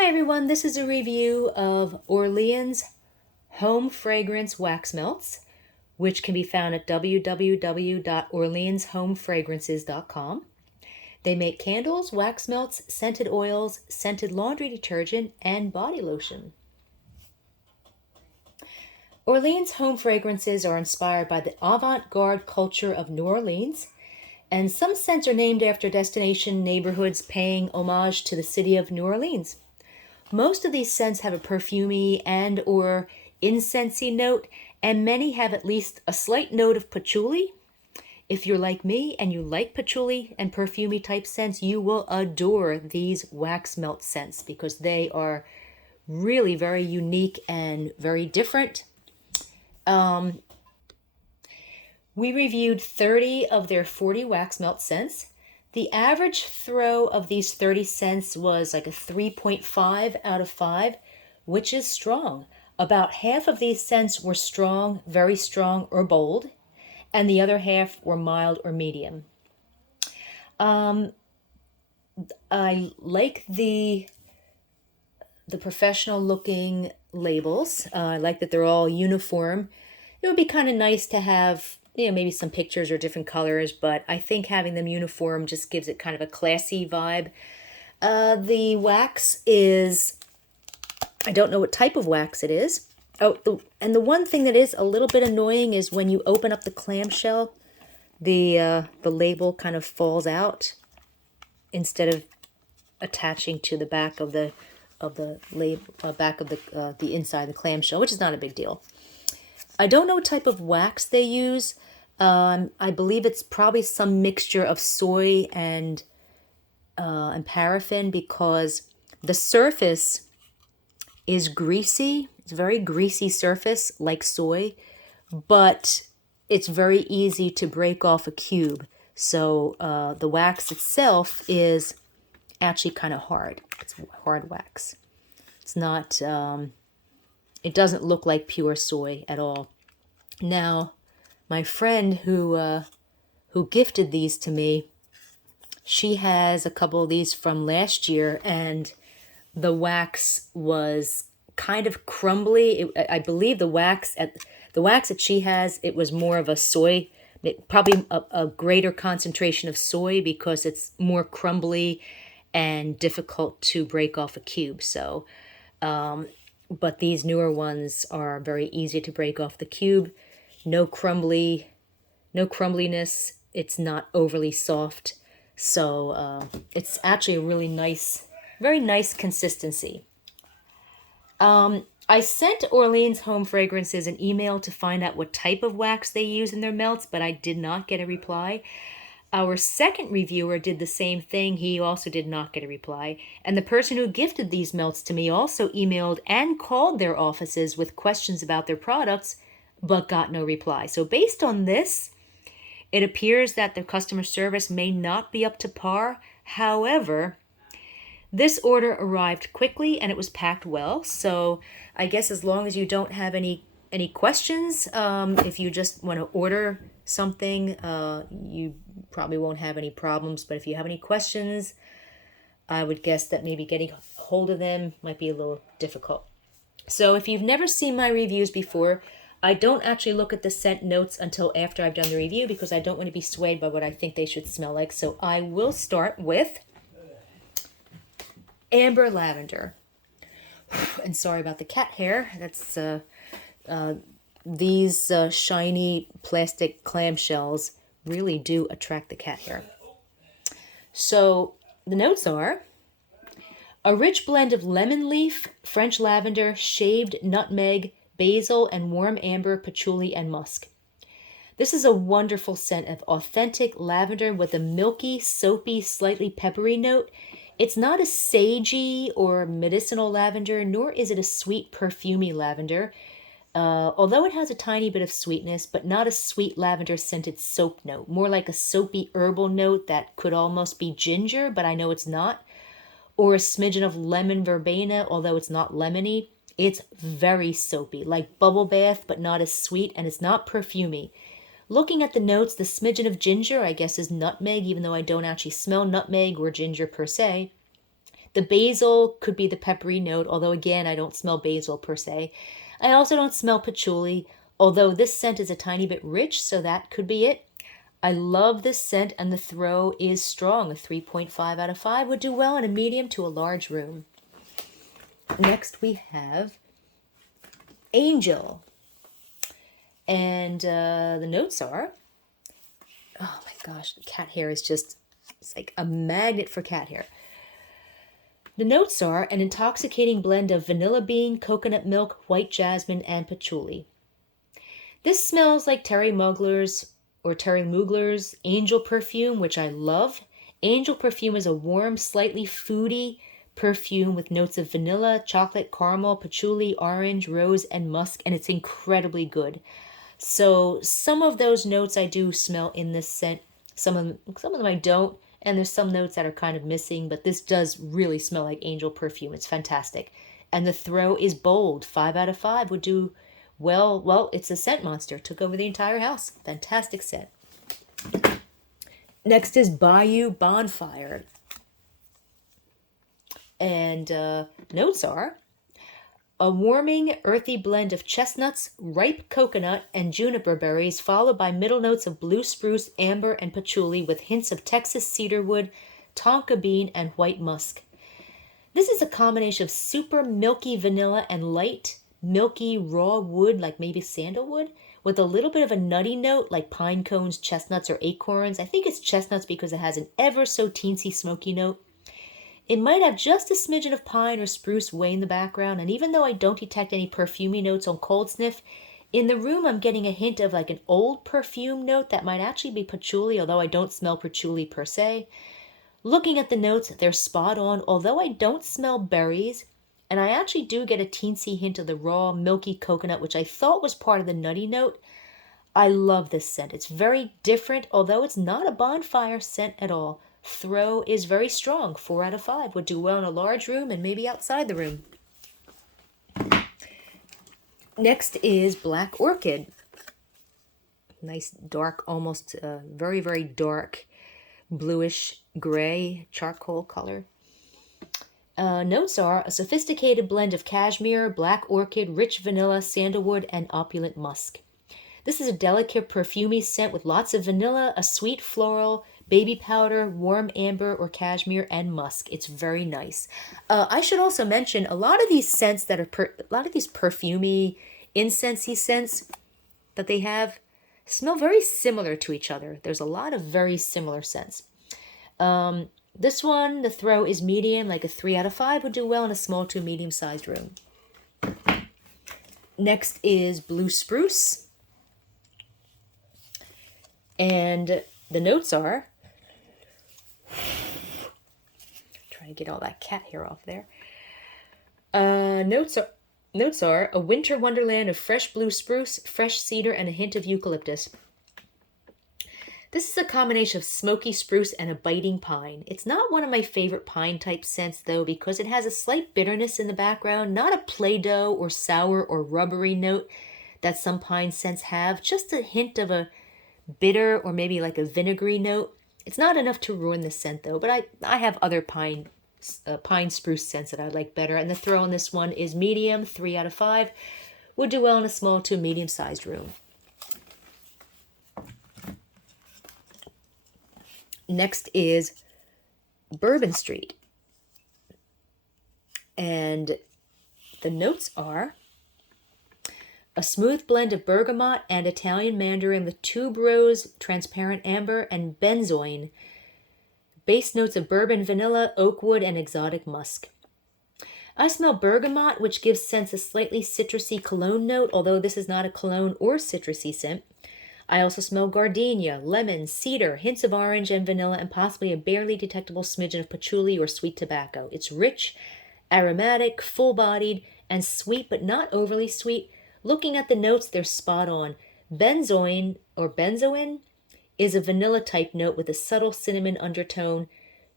Hi everyone, this is a review of Orleans Home Fragrance Wax Melts, which can be found at www.orleanshomefragrances.com. They make candles, wax melts, scented oils, scented laundry detergent, and body lotion. Orleans Home Fragrances are inspired by the avant-garde culture of New Orleans, and some scents are named after destination neighborhoods paying homage to the city of New Orleans. Most of these scents have a perfumey and or incensey note, and many have at least a slight note of patchouli. If you're like me and you like patchouli and perfumey type scents, you will adore these wax melt scents because they are really very unique and very different. We reviewed 30 of their 40 wax melt scents. The average throw of these 30 scents was like a 3.5 out of 5, which is strong. About half of these scents were strong, very strong, or bold, and the other half were mild or medium. I like the professional looking labels. I like that they're all uniform. It would be kind of nice to have maybe some pictures or different colors, but I think having them uniform just gives it kind of a classy vibe. The wax is, I don't know what type of wax it is. And the one thing that is a little bit annoying is when you open up the clamshell, the label kind of falls instead of attaching to the back of the label, back of the inside of the clamshell, which is not a big deal. I don't know what type of wax they use. I believe it's probably some mixture of soy and paraffin because the surface is greasy. It's a very greasy surface like soy, but it's very easy to break off a cube. So the wax itself is actually kind of hard. It's hard wax. It's not... it doesn't look like pure soy at all. Now, my friend who gifted these to me, she has a couple of these from last year, and the wax was kind of crumbly. I believe the wax that she has, it was more of a soy, probably a greater concentration of soy because it's more crumbly and difficult to break off a cube. So, but these newer ones are very easy to break off the cube. No crumbliness. It's not overly soft. So it's actually a really nice, very nice consistency. I sent Orleans Home Fragrances an email to find out what type of wax they use in their melts, but I did not get a reply. Our second reviewer did the same thing. He also did not get a reply. And the person who gifted these melts to me also emailed and called their offices with questions about their products, but got no reply. So based on this, it appears that their customer service may not be up to par. However, this order arrived quickly and it was packed well. So I guess as long as you don't have any questions, if you just want to order something, you probably won't have any problems. But if you have any questions, I would guess that maybe getting hold of them might be a little difficult. So if you've never seen my reviews before, I don't actually look at the scent notes until after I've done the review because I don't want to be swayed by what I think they should smell like. So I will start with Amber Lavender. And sorry about the cat hair. That's these shiny plastic clamshells really do attract the cat hair. So the notes are a rich blend of lemon leaf, French lavender, shaved nutmeg, basil, and warm amber, patchouli, and musk. This is a wonderful scent of authentic lavender with a milky, soapy, slightly peppery note. It's not a sagey or medicinal lavender, nor is it a sweet, perfumey lavender, although it has a tiny bit of sweetness, but not a sweet lavender scented soap note, more like a soapy herbal note that could almost be ginger, but I know it's not, or a smidgen of lemon verbena, although it's not lemony. It's very soapy, like bubble bath, but not as sweet, and it's not perfumey. Looking at the notes, the smidgen of ginger, I guess, is nutmeg, even though I don't actually smell nutmeg or ginger per se. The basil could be the peppery note, although again, I don't smell basil per se. I also don't smell patchouli, although this scent is a tiny bit rich, so that could be it. I love this scent, and the throw is strong. A 3.5 out of 5 would do well in a medium to a large room. Next, we have Angel. And the notes are, oh my gosh, cat hair is just, it's like a magnet for cat hair. The notes are an intoxicating blend of vanilla bean, coconut milk, white jasmine, and patchouli. This smells like Terry Mugler's Angel perfume, which I love. Angel perfume is a warm, slightly foody perfume with notes of vanilla, chocolate, caramel, patchouli, orange, rose, and musk, and it's incredibly good. So some of those notes I do smell in this scent. Some of them I don't, and there's some notes that are kind of missing, but this does really smell like Angel perfume. It's fantastic. And the throw is bold. 5 out of 5 would do well. Well, it's a scent monster. Took over the entire house. Fantastic scent. Next is Bayou Bonfire. And notes are a warming, earthy blend of chestnuts, ripe coconut, and juniper berries, followed by middle notes of blue spruce, amber, and patchouli with hints of Texas cedarwood, tonka bean, and white musk. This is a combination of super milky vanilla and light, milky raw wood, like maybe sandalwood, with a little bit of a nutty note like pine cones, chestnuts, or acorns. I think it's chestnuts because it has an ever so teensy smoky note. It might have just a smidgen of pine or spruce way in the background, and even though I don't detect any perfumey notes on cold sniff, in the room I'm getting a hint of like an old perfume note that might actually be patchouli, although I don't smell patchouli per se. Looking at the notes, they're spot on, although I don't smell berries, and I actually do get a teensy hint of the raw, milky coconut, which I thought was part of the nutty note. I love this scent. It's very different, although it's not a bonfire scent at all. Throw is very strong. 4 out of 5 would do well in a large room and maybe outside the room. Next is Black Orchid. Nice dark, almost very, very dark bluish gray charcoal color. Notes are a sophisticated blend of cashmere, black orchid, rich vanilla, sandalwood, and opulent musk. This is a delicate perfumey scent with lots of vanilla, a sweet floral, baby powder, warm amber or cashmere, and musk. It's very nice. I should also mention a lot of these scents that are a lot of these perfumey, incensey scents that they have smell very similar to each other. There's a lot of very similar scents. This one, the throw is medium, like a 3 out of 5 would do well in a small to medium-sized room. Next is Blue Spruce. And the notes are, trying to get all that cat hair off there. Notes are a winter wonderland of fresh blue spruce, fresh cedar, and a hint of eucalyptus. This is a combination of smoky spruce and a biting pine. It's not one of my favorite pine type scents though, because it has a slight bitterness in the background, not a Play-Doh or sour or rubbery note that some pine scents have, just a hint of a bitter or maybe like a vinegary note. It's not enough to ruin the scent though, but I have other pine spruce scents that I like better, and the throw on this one is medium, 3 out of 5. Would do well in a small to medium-sized room. Next is Bourbon Street. And the notes are a smooth blend of bergamot and Italian mandarin with tuberose, transparent amber, and benzoin. Base notes of bourbon, vanilla, oak wood, and exotic musk. I smell bergamot, which gives scents a slightly citrusy cologne note, although this is not a cologne or citrusy scent. I also smell gardenia, lemon, cedar, hints of orange and vanilla, and possibly a barely detectable smidgen of patchouli or sweet tobacco. It's rich, aromatic, full-bodied, and sweet, but not overly sweet. Looking at the notes, they're spot on. Benzoin is a vanilla-type note with a subtle cinnamon undertone.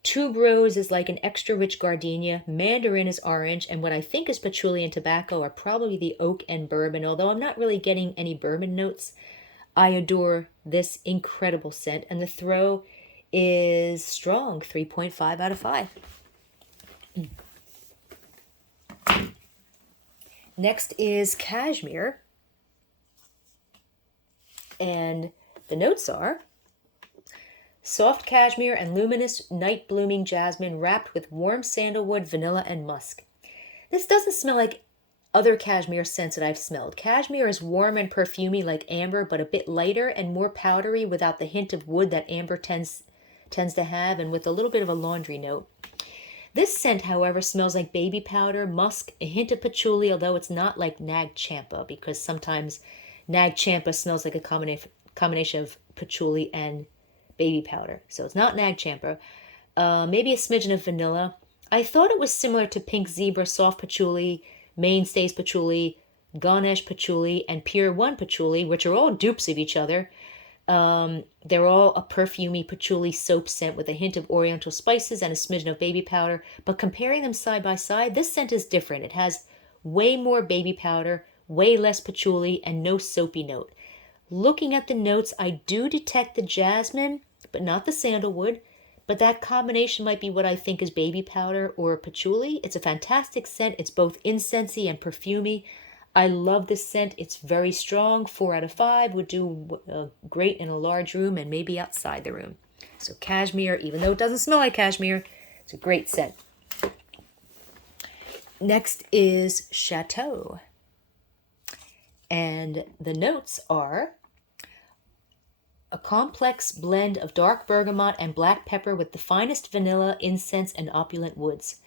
Tuberose is like an extra-rich gardenia. Mandarin is orange, and what I think is patchouli and tobacco are probably the oak and bourbon, although I'm not really getting any bourbon notes. I adore this incredible scent, and the throw is strong, 3.5 out of 5. Next is cashmere. And the notes are soft cashmere and luminous night blooming jasmine wrapped with warm sandalwood, vanilla, and musk. This doesn't smell like other cashmere scents that I've smelled. Cashmere is warm and perfumey like amber, but a bit lighter and more powdery without the hint of wood that amber tends to have, and with a little bit of a laundry note. This scent, however, smells like baby powder, musk, a hint of patchouli, although it's not like Nag Champa, because sometimes Nag Champa smells like a combination of patchouli and baby powder. So it's not Nag Champa. Maybe a smidgen of vanilla. I thought it was similar to Pink Zebra, soft patchouli, Mainstays patchouli, Ganesh patchouli, and Pier 1 patchouli, which are all dupes of each other. They're all a perfumey patchouli soap scent with a hint of oriental spices and a smidgen of baby powder. But comparing them side by side, this scent is different. It has way more baby powder, way less patchouli, and no soapy note. Looking at the notes, I do detect the jasmine, but not the sandalwood. But that combination might be what I think is baby powder or patchouli. It's a fantastic scent. It's both incensey and perfumey. I love this scent. It's very strong. 4 out of 5 would do great in a large room and maybe outside the room. So cashmere, even though it doesn't smell like cashmere, it's a great scent. Next is Chateau. And the notes are a complex blend of dark bergamot and black pepper with the finest vanilla, incense, and opulent woods.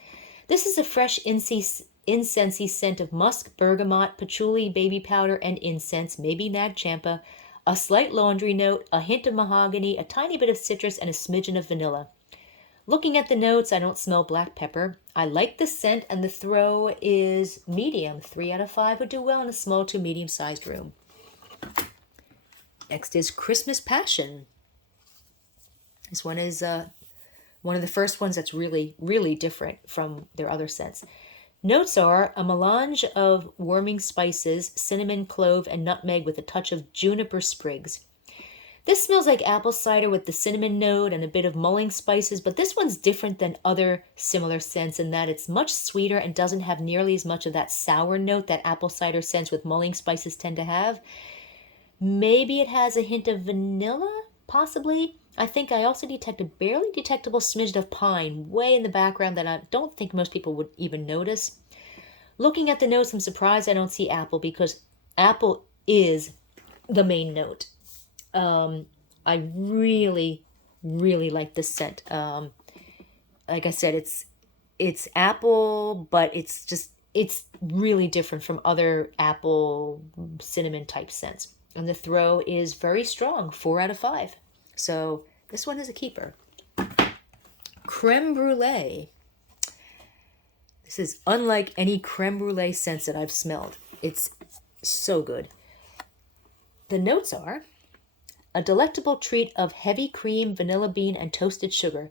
This is a fresh incensey scent of musk, bergamot, patchouli, baby powder, and incense, maybe Nag Champa, a slight laundry note, a hint of mahogany, a tiny bit of citrus, and a smidgen of vanilla. Looking at the notes, I don't smell black pepper. I like the scent, and the throw is medium. 3 out of 5 would do well in a small to medium-sized room. Next is Christmas Passion. This one is one of the first ones that's really, really different from their other scents. Notes are a melange of warming spices, cinnamon, clove, and nutmeg with a touch of juniper sprigs. This smells like apple cider with the cinnamon note and a bit of mulling spices, but this one's different than other similar scents in that it's much sweeter and doesn't have nearly as much of that sour note that apple cider scents with mulling spices tend to have. Maybe it has a hint of vanilla, possibly. I think I also detect a barely detectable smidge of pine way in the background that I don't think most people would even notice. Looking at the notes, I'm surprised I don't see apple because apple is the main note. I really, really like this scent. Like I said, it's apple, but it's really different from other apple cinnamon type scents. And the throw is very strong, 4 out of 5. So this one is a keeper. Creme brulee. This is unlike any creme brulee scents that I've smelled. It's so good. The notes are a delectable treat of heavy cream, vanilla bean, and toasted sugar.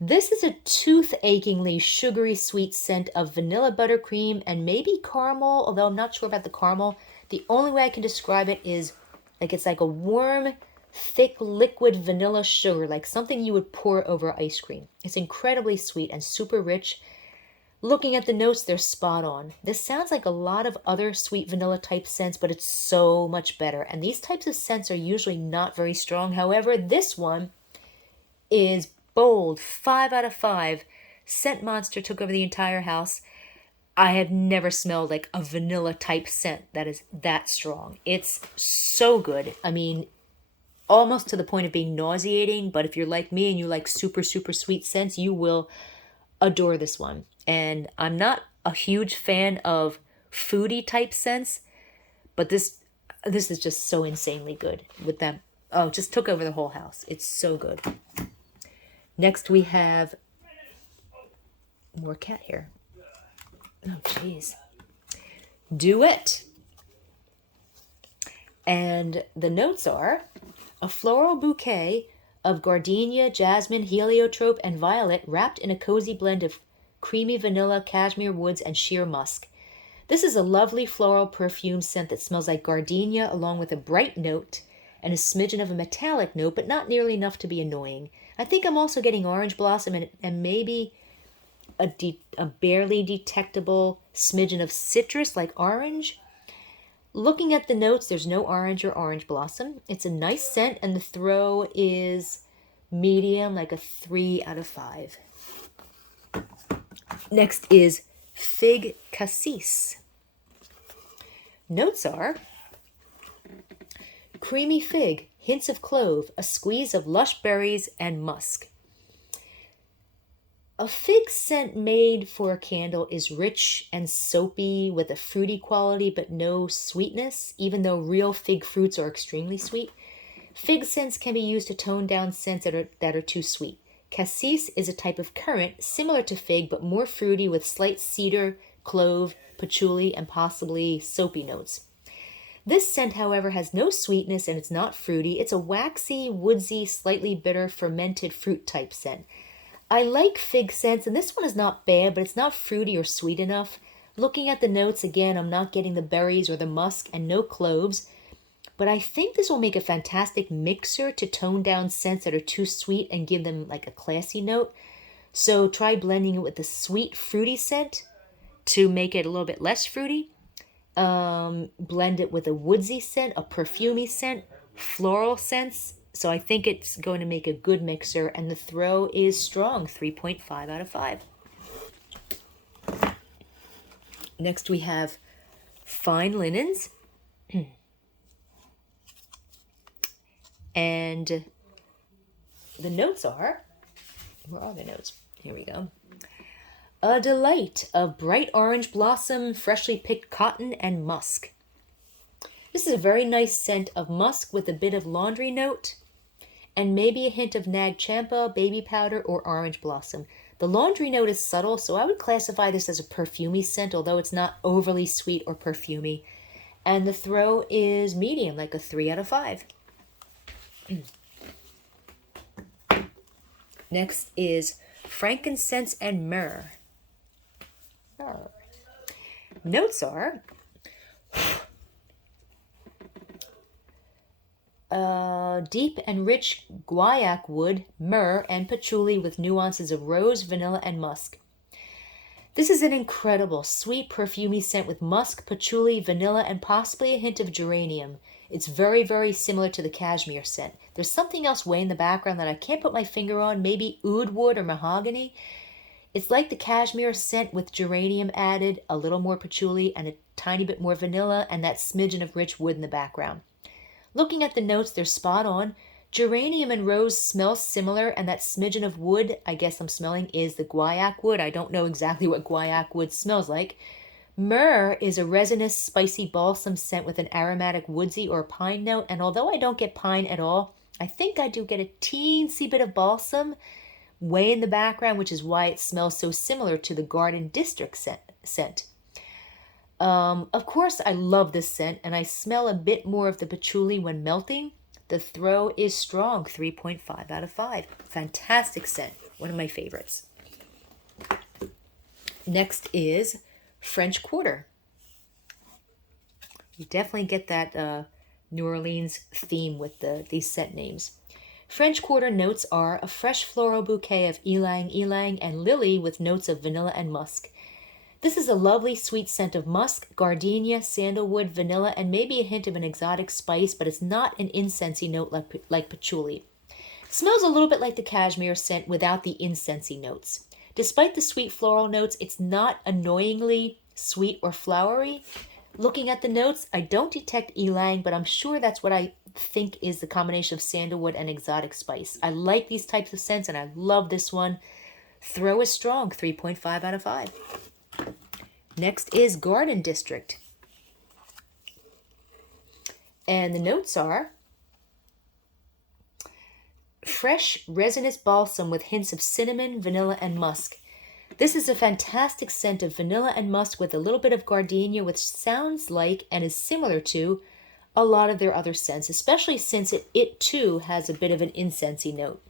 This is a tooth-achingly sugary sweet scent of vanilla buttercream and maybe caramel, although I'm not sure about the caramel. The only way I can describe it is it's like a warm, thick, liquid vanilla sugar, like something you would pour over ice cream. It's incredibly sweet and super rich. Looking at the notes, they're spot on. This sounds like a lot of other sweet vanilla type scents, but it's so much better. And these types of scents are usually not very strong. However, this one is bold, 5 out of 5. Scent monster took over the entire house. I have never smelled like a vanilla type scent that is that strong. It's so good. I mean, almost to the point of being nauseating, but if you're like me and you like super, super sweet scents, you will adore this one. And I'm not a huge fan of foodie type scents, but this is just so insanely good with them. Oh, just took over the whole house. It's so good. Next we have more cat hair. Oh, jeez. Duet. And the notes are a floral bouquet of gardenia, jasmine, heliotrope, and violet wrapped in a cozy blend of creamy vanilla, cashmere woods, and sheer musk. This is a lovely floral perfume scent that smells like gardenia along with a bright note and a smidgen of a metallic note, but not nearly enough to be annoying. I think I'm also getting orange blossom and maybe a barely detectable smidgen of citrus like orange. Looking at the notes, there's no orange or orange blossom. It's a nice scent, and the throw is medium, like a 3 out of 5. Next is Fig Cassis. Notes are creamy fig, hints of clove, a squeeze of lush berries, and musk. A fig scent made for a candle is rich and soapy with a fruity quality but no sweetness, even though real fig fruits are extremely sweet. Fig scents can be used to tone down scents that are too sweet. Cassis is a type of currant similar to fig but more fruity with slight cedar, clove, patchouli, and possibly soapy notes. This scent, however, has no sweetness and it's not fruity. It's a waxy, woodsy, slightly bitter, fermented fruit type scent. I like fig scents, and this one is not bad, but it's not fruity or sweet enough. Looking at the notes again, I'm not getting the berries or the musk and no cloves, but I think this will make a fantastic mixer to tone down scents that are too sweet and give them like a classy note. So try blending it with the sweet, fruity scent to make it a little bit less fruity. Blend it with a woodsy scent, a perfumey scent, floral scents. So I think it's going to make a good mixer, and the throw is strong, 3.5 out of 5. Next we have Fine Linens. And the notes are, where are the notes? Here we go. A delight of bright orange blossom, freshly picked cotton, and musk. This is a very nice scent of musk with a bit of laundry note and maybe a hint of nag champa, baby powder, or orange blossom. The laundry note is subtle, so I would classify this as a perfumey scent, although it's not overly sweet or perfumey. And the throw is medium, like a 3 out of 5. Next is frankincense and myrrh. Notes are deep and rich guaiac wood, myrrh, and patchouli with nuances of rose, vanilla, and musk. This is an incredible, sweet, perfumey scent with musk, patchouli, vanilla, and possibly a hint of geranium. It's very, very similar to the cashmere scent. There's something else way in the background that I can't put my finger on, maybe oud wood or mahogany. It's like the cashmere scent with geranium added, a little more patchouli, and a tiny bit more vanilla, and that smidgen of rich wood in the background. Looking at the notes, they're spot on. Geranium and rose smell similar, and that smidgen of wood, I guess I'm smelling, is the guaiac wood. I don't know exactly what guaiac wood smells like. Myrrh is a resinous, spicy balsam scent with an aromatic woodsy or pine note, and although I don't get pine at all, I think I do get a teensy bit of balsam way in the background, which is why it smells so similar to the Garden District scent. Of course, I love this scent, and I smell a bit more of the patchouli when melting. The throw is strong, 3.5 out of 5. Fantastic scent, one of my favorites. Next is French Quarter. You definitely get that New Orleans theme with these scent names. French Quarter notes are a fresh floral bouquet of ylang-ylang and lily with notes of vanilla and musk. This is a lovely sweet scent of musk, gardenia, sandalwood, vanilla, and maybe a hint of an exotic spice, but it's not an incensey note like patchouli. It smells a little bit like the cashmere scent without the incensey notes. Despite the sweet floral notes, it's not annoyingly sweet or flowery. Looking at the notes, I don't detect ylang, but I'm sure that's what I think is the combination of sandalwood and exotic spice. I like these types of scents, and I love this one. Throw is strong, 3.5 out of 5. Next is Garden District. And the notes are fresh resinous balsam with hints of cinnamon, vanilla, and musk. This is a fantastic scent of vanilla and musk with a little bit of gardenia, which sounds like and is similar to a lot of their other scents, especially since it too has a bit of an incensey note.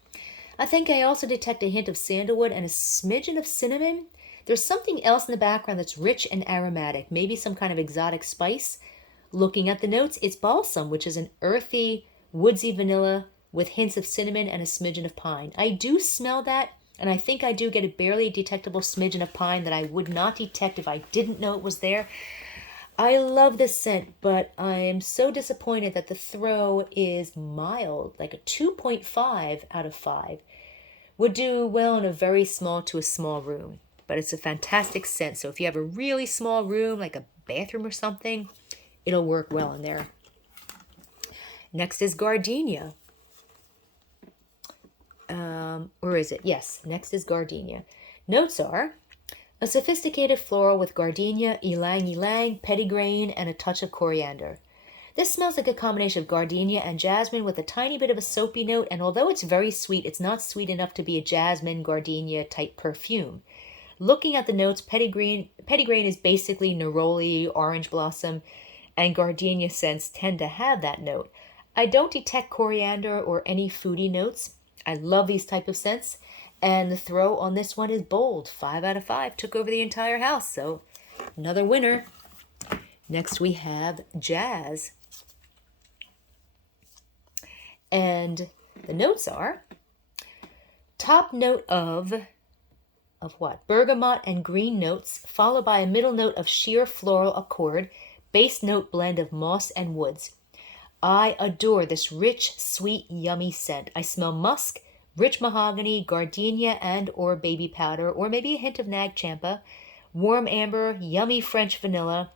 I think I also detect a hint of sandalwood and a smidgen of cinnamon. There's something else in the background that's rich and aromatic, maybe some kind of exotic spice. Looking at the notes, it's balsam, which is an earthy, woodsy vanilla with hints of cinnamon and a smidgen of pine. I do smell that. And I think I do get a barely detectable smidgen of pine that I would not detect if I didn't know it was there. I love this scent, but I am so disappointed that the throw is mild, like a 2.5 out of 5. Would do well in a very small to a small room, but it's a fantastic scent. So if you have a really small room, like a bathroom or something, it'll work well in there. Next is gardenia. Or is it? Yes, next is gardenia. Notes are a sophisticated floral with gardenia, ylang ylang, petitgrain, and a touch of coriander. This smells like a combination of gardenia and jasmine with a tiny bit of a soapy note, and although it's very sweet, it's not sweet enough to be a jasmine gardenia type perfume. Looking at the notes, petitgrain is basically neroli, orange blossom, and gardenia scents tend to have that note. I don't detect coriander or any foodie notes. I love these type of scents, and the throw on this one is bold. 5 out of 5. Took over the entire house, so another winner. Next we have jazz. And the notes are top note of what? Bergamot and green notes, followed by a middle note of sheer floral accord, base note blend of moss and woods. I adore this rich, sweet, yummy scent. I smell musk, rich mahogany, gardenia and or baby powder, or maybe a hint of nag champa, warm amber, yummy French vanilla,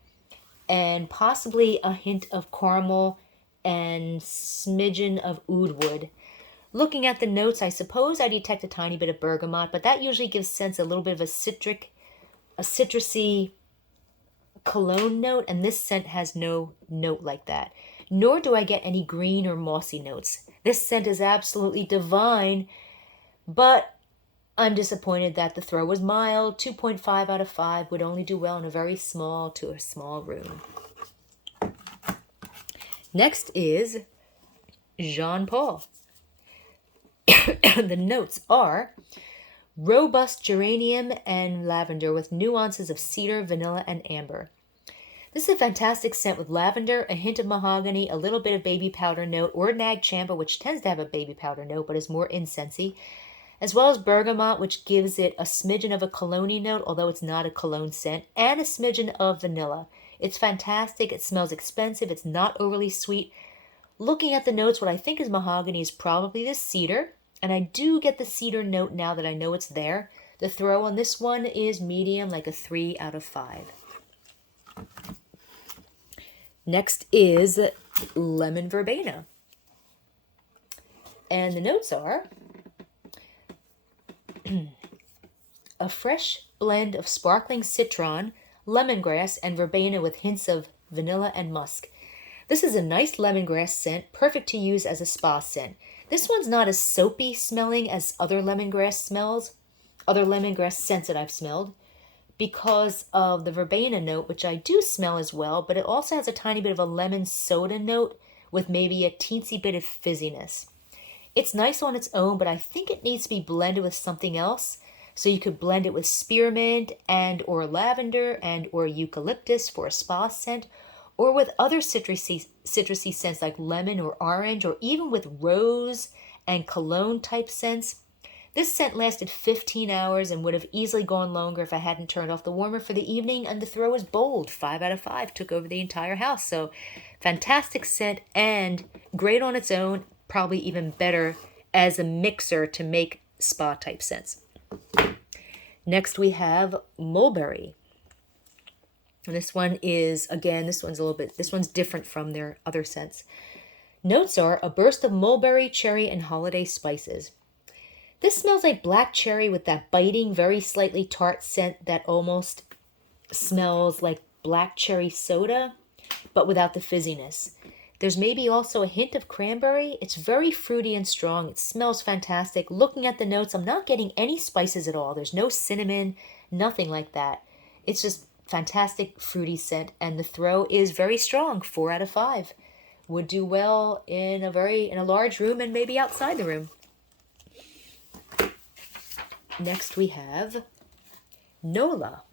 and possibly a hint of caramel and smidgen of oud wood. Looking at the notes, I suppose I detect a tiny bit of bergamot, but that usually gives scents a little bit of a citrusy cologne note, and this scent has no note like that. Nor do I get any green or mossy notes. This scent is absolutely divine, but I'm disappointed that the throw was mild. 2.5 out of 5 would only do well in a very small to a small room. Next is Jean Paul. The notes are robust geranium and lavender with nuances of cedar, vanilla, and amber. This is a fantastic scent with lavender, a hint of mahogany, a little bit of baby powder note, or nag champa, which tends to have a baby powder note but is more incensey, as well as bergamot, which gives it a smidgen of a cologne note, although it's not a cologne scent, and a smidgen of vanilla. It's fantastic. It smells expensive. It's not overly sweet. Looking at the notes, what I think is mahogany is probably the cedar, and I do get the cedar note now that I know it's there. The throw on this one is medium, like a 3 out of 5. Next is lemon verbena. And the notes are a fresh blend of sparkling citron, lemongrass, and verbena with hints of vanilla and musk. This is a nice lemongrass scent, perfect to use as a spa scent. This one's not as soapy smelling as other lemongrass scents that I've smelled, because of the verbena note, which I do smell as well, but it also has a tiny bit of a lemon soda note with maybe a teensy bit of fizziness. It's nice on its own, but I think it needs to be blended with something else. So you could blend it with spearmint and or lavender and or eucalyptus for a spa scent, or with other citrusy scents like lemon or orange, or even with rose and cologne type scents. This scent lasted 15 hours and would have easily gone longer if I hadn't turned off the warmer for the evening, and the throw was bold. 5 out of 5. Took over the entire house. So fantastic scent and great on its own. Probably even better as a mixer to make spa type scents. Next we have mulberry. And this one is, again, this one's different from their other scents. Notes are a burst of mulberry, cherry, and holiday spices. This smells like black cherry with that biting, very slightly tart scent that almost smells like black cherry soda, but without the fizziness. There's maybe also a hint of cranberry. It's very fruity and strong. It smells fantastic. Looking at the notes, I'm not getting any spices at all. There's no cinnamon, nothing like that. It's just fantastic fruity scent, and the throw is very strong. 4 out of 5. Would do well in a large room and maybe outside the room. Next we have NOLA,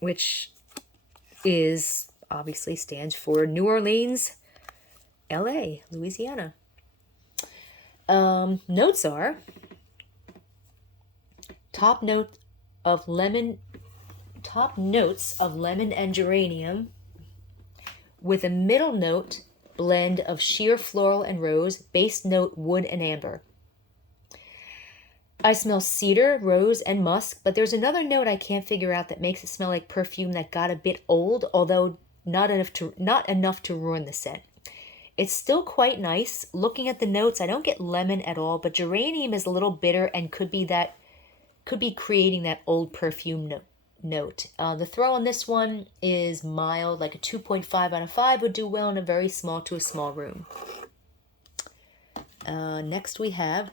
which is obviously stands for New Orleans, LA, Louisiana. Notes are Top note of lemon, top notes of lemon and geranium, with a middle note blend of sheer floral and rose, base note wood and amber. I smell cedar, rose, and musk, but there's another note I can't figure out that makes it smell like perfume that got a bit old, although not enough to ruin the scent. It's still quite nice. Looking at the notes, I don't get lemon at all, but geranium is a little bitter and could be creating that old perfume note. The throw on this one is mild, like a 2.5 out of 5 would do well in a very small to a small room. Next we have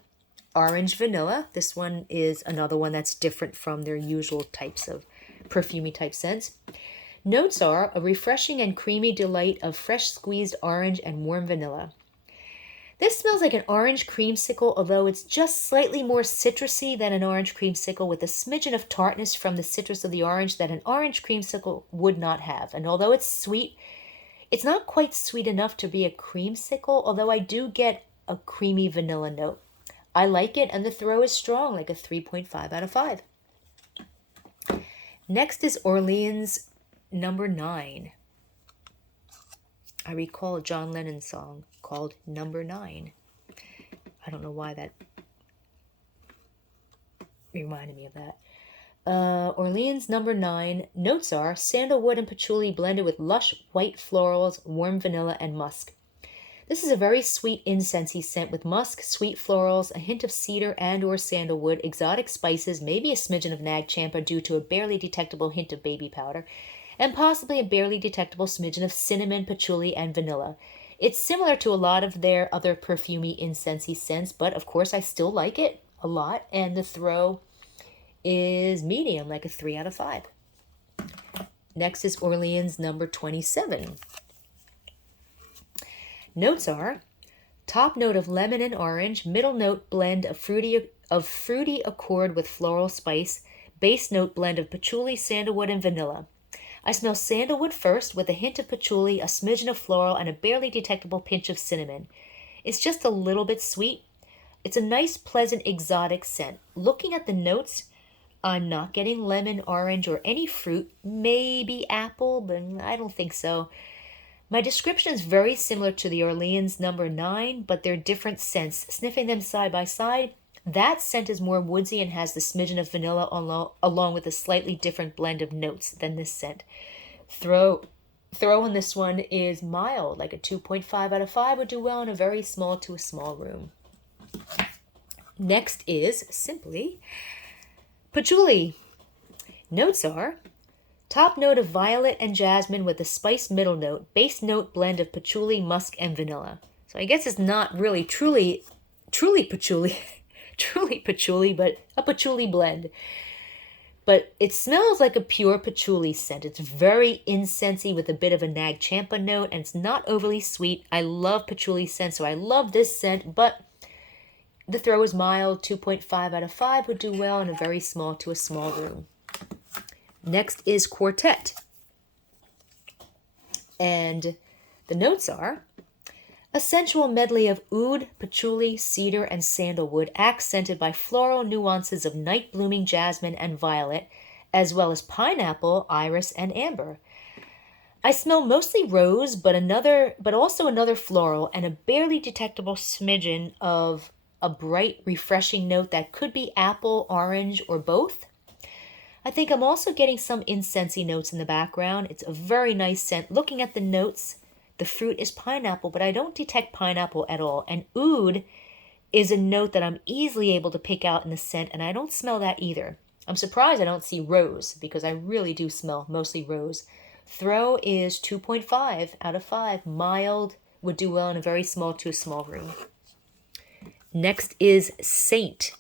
orange vanilla. This one is another one that's different from their usual types of perfumey type scents. Notes are a refreshing and creamy delight of fresh squeezed orange and warm vanilla. This smells like an orange creamsicle, although it's just slightly more citrusy than an orange creamsicle, with a smidgen of tartness from the citrus of the orange that an orange creamsicle would not have. And although it's sweet, it's not quite sweet enough to be a creamsicle, although I do get a creamy vanilla note. I like it, and the throw is strong, like a 3.5 out of 5. Next is Orleans number 9. I recall a John Lennon song called Number 9. I don't know why that reminded me of that. Orleans number 9. Notes are sandalwood and patchouli blended with lush white florals, warm vanilla, and musk. This is a very sweet incensey scent with musk, sweet florals, a hint of cedar and or sandalwood, exotic spices, maybe a smidgen of nag champa due to a barely detectable hint of baby powder, and possibly a barely detectable smidgen of cinnamon, patchouli, and vanilla. It's similar to a lot of their other perfumey incensey scents, but of course I still like it a lot, and the throw is medium, like a 3 out of 5. Next is Orleans number 27. Notes are top note of lemon and orange, middle note blend of fruity accord with floral spice, base note blend of patchouli, sandalwood, and vanilla. I smell sandalwood first with a hint of patchouli, a smidgen of floral, and a barely detectable pinch of cinnamon. It's just a little bit sweet. It's a nice, pleasant, exotic scent. Looking at the notes, I'm not getting lemon, orange, or any fruit. Maybe apple, but I don't think so. My description is very similar to the Orleans number 9, but they're different scents. Sniffing them side by side, that scent is more woodsy and has the smidgen of vanilla along with a slightly different blend of notes than this scent. Throw on this one is mild, like a 2.5 out of 5 would do well in a very small to a small room. Next is simply patchouli. Notes are top note of violet and jasmine with a spiced middle note, base note blend of patchouli, musk, and vanilla. So I guess it's not really truly patchouli, but a patchouli blend. But it smells like a pure patchouli scent. It's very incensey with a bit of a nag champa note, and it's not overly sweet. I love patchouli scent, so I love this scent, but the throw is mild. 2.5 out of 5 would do well in a very small to a small room. Next is Quartet. And the notes are a sensual medley of oud, patchouli, cedar, and sandalwood, accented by floral nuances of night-blooming jasmine and violet, as well as pineapple, iris, and amber. I smell mostly rose, but also another floral, and a barely detectable smidgen of a bright, refreshing note that could be apple, orange, or both. I think I'm also getting some incensey notes in the background. It's a very nice scent. Looking at the notes, the fruit is pineapple, but I don't detect pineapple at all. And oud is a note that I'm easily able to pick out in the scent, and I don't smell that either. I'm surprised I don't see rose, because I really do smell mostly rose. Throw is 2.5 out of 5. Mild, would do well in a very small to a small room. Next is Saint.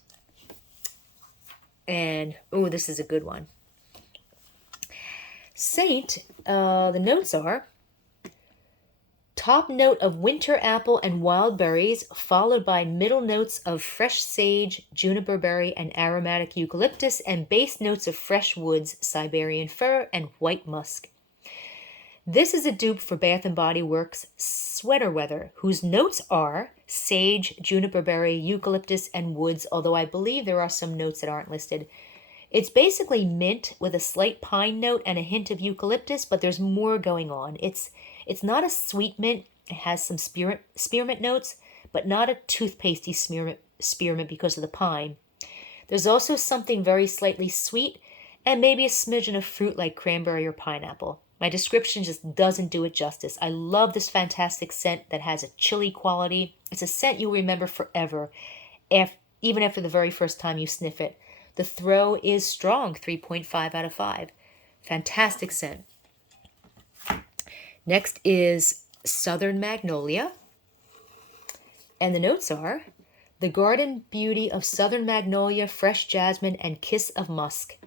And, this is a good one. Saint, the notes are top note of winter apple and wild berries, followed by middle notes of fresh sage, juniper berry, and aromatic eucalyptus, and base notes of fresh woods, Siberian fir, and white musk. This is a dupe for Bath & Body Works Sweater Weather, whose notes are sage, juniper berry, eucalyptus, and woods, although I believe there are some notes that aren't listed. It's basically mint with a slight pine note and a hint of eucalyptus, but there's more going on. It's not a sweet mint. It has some spearmint notes, but not a toothpastey spearmint because of the pine. There's also something very slightly sweet and maybe a smidgen of fruit like cranberry or pineapple. My description just doesn't do it justice. I love this fantastic scent that has a chilly quality. It's a scent you'll remember forever, even after the very first time you sniff it. The throw is strong, 3.5 out of 5. Fantastic scent. Next is Southern Magnolia. And the notes are the garden beauty of Southern Magnolia, fresh jasmine, and kiss of musk.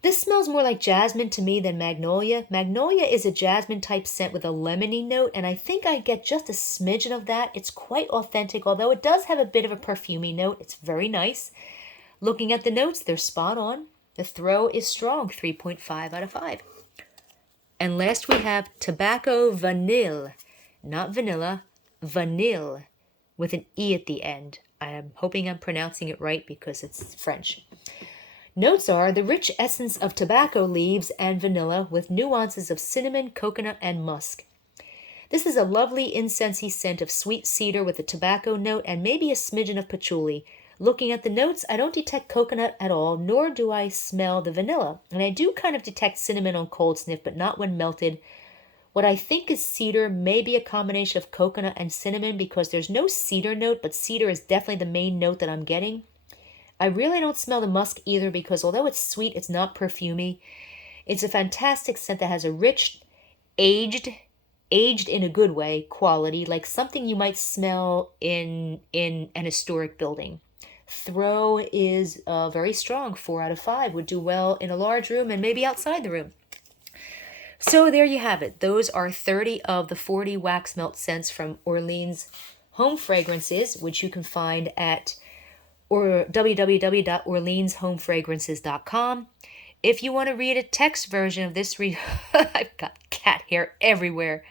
This smells more like jasmine to me than magnolia. Magnolia is a jasmine type scent with a lemony note, and I think I get just a smidgen of that. It's quite authentic, although it does have a bit of a perfumey note. It's very nice. Looking at the notes, they're spot on. The throw is strong, 3.5 out of 5. And last we have Tobacco Vanille. Not vanilla, vanille, with an E at the end. I am hoping I'm pronouncing it right because it's French. Notes are the rich essence of tobacco leaves and vanilla with nuances of cinnamon, coconut, and musk. This is a lovely incensey scent of sweet cedar with a tobacco note and maybe a smidgen of patchouli. Looking at the notes, I don't detect coconut at all, nor do I smell the vanilla. And I do kind of detect cinnamon on cold sniff, but not when melted. What I think is cedar may be a combination of coconut and cinnamon because there's no cedar note, but cedar is definitely the main note that I'm getting. I really don't smell the musk either because although it's sweet, it's not perfumey. It's a fantastic scent that has a rich, aged in a good way, quality, like something you might smell in an historic building. Throw is very strong, 4 out of 5. Would do well in a large room and maybe outside the room. So there you have it. Those are 30 of the 40 wax melt scents from Orleans Home Fragrances, which you can find at www.orleanshomefragrances.com. If you want to read a text version of this, I've got cat hair everywhere.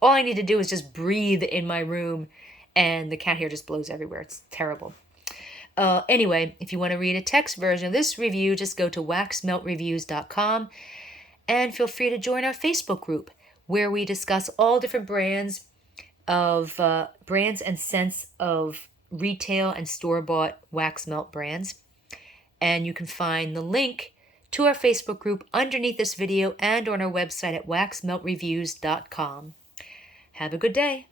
All I need to do is just breathe in my room, and the cat hair just blows everywhere. It's terrible. Anyway, if you want to read a text version of this review, just go to waxmeltreviews.com and feel free to join our Facebook group where we discuss all different brands and scents of retail and store-bought wax melt brands. And you can find the link to our Facebook group underneath this video and on our website at waxmeltreviews.com. Have a good day.